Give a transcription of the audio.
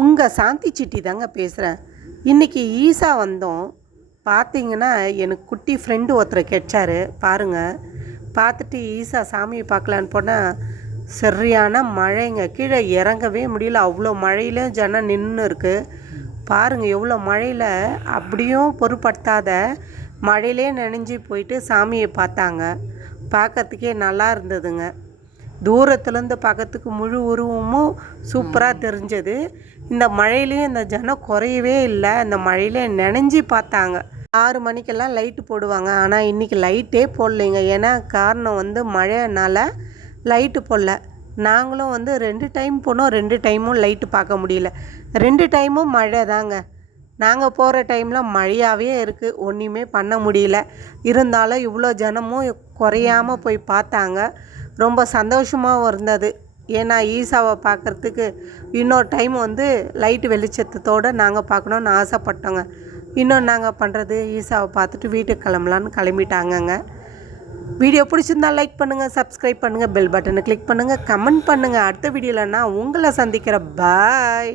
உங்கள் சாந்தி சிட்டி தாங்க பேசுகிறேன். இன்றைக்கி ஈசா வந்தோம். பார்த்தீங்கன்னா எனக்கு குட்டி ஃப்ரெண்டு ஒருத்தர் கிடைச்சாரு பாருங்கள். பார்த்துட்டு ஈசா சாமியை பார்க்கலான்னு போனால் சரியான மழைங்க. கீழே இறங்கவே முடியல. அவ்வளோ மழையில் ஜனம் நின்று இருக்குது பாருங்கள். எவ்வளோ மழையில் அப்படியும் பொருட்படுத்தாத மழையிலே நனைஞ்சி போயிட்டு சாமியை பார்த்தாங்க. பார்க்கறதுக்கே நல்லா இருந்ததுங்க. தூரத்துலேருந்து பார்க்கறதுக்கு முழு உருவமும் சூப்பராக தெரிஞ்சது. இந்த மழையிலையும் இந்த ஜனம் குறையவே இல்லை. இந்த மழையில நனைஞ்சி பார்த்தாங்க. 6 மணிக்கெல்லாம் லைட்டு போடுவாங்க. ஆனால் இன்றைக்கி லைட்டே போடலைங்க. ஏன்னா காரணம் மழைனால லைட்டு போடல. நாங்களும் 2 டைம் போனோம். 2 டைமும் லைட்டு பார்க்க முடியல. 2 டைமும் மழை தாங்க. நாங்கள் போகிற டைமில் மழையாகவே இருக்குது. ஒன்றுமே பண்ண முடியல. இருந்தாலும் இவ்வளோ ஜனமும் குறையாமல் போய் பார்த்தாங்க. ரொம்ப சந்தோஷமாகவும் இருந்தது. ஏன்னா ஈசாவை பார்க்குறதுக்கு இன்னொரு டைம் லைட்டு வெளிச்சத்தோடு நாங்கள் பார்க்கணுன்னு ஆசைப்பட்டோங்க. இன்னும் நாங்கள் பண்ணுறது ஈசாவை பார்த்துட்டு வீட்டுக்கு கிளம்பலான்னு கிளம்பிட்டாங்கங்க. வீடியோ பிடிச்சிருந்தால் லைக் பண்ணுங்கள், சப்ஸ்கிரைப் பண்ணுங்கள், பெல் பட்டனை கிளிக் பண்ணுங்கள், கமெண்ட் பண்ணுங்கள். அடுத்த வீடியோவில் நான் உங்களை சந்திக்கிறேன். பாய்.